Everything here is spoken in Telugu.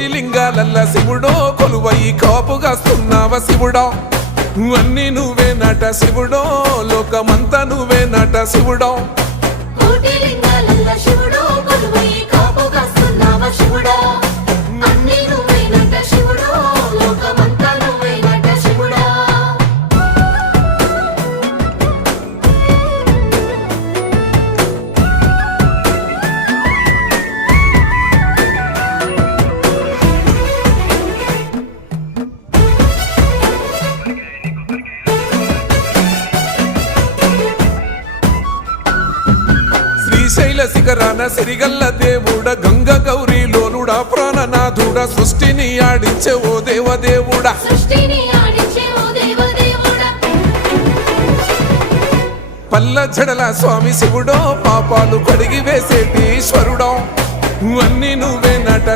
కోటి లింగాలల్ల శివుడో కొలువయి కాపుగాస్తున్నావ శివుడా అన్ని నువ్వే నట శివుడో లోకమంతా నువ్వే నట శివుడో కోటి లింగాలల్ల శివుడో కొలువై కాపుగాస్తున్నావ శివుడా అన్ని నువ్వే నట శివుడో లోకమంతా నువ్వే నట శివుడా శ్రీశైల శిఖరాన సిరిగల్ల దేవుడ గంగ గౌరీ లోలుడా ప్రాణనాథుడ సృష్టిని ఆడించే ఓ దేవదేవుడా సృష్టిని ఆడించే ఓ దేవదేవుడా పల్ల జడల స్వామి శివుడో పాపాలు కడిగి వేసేటి ఈశ్వరుడో అన్ని నువ్వే నట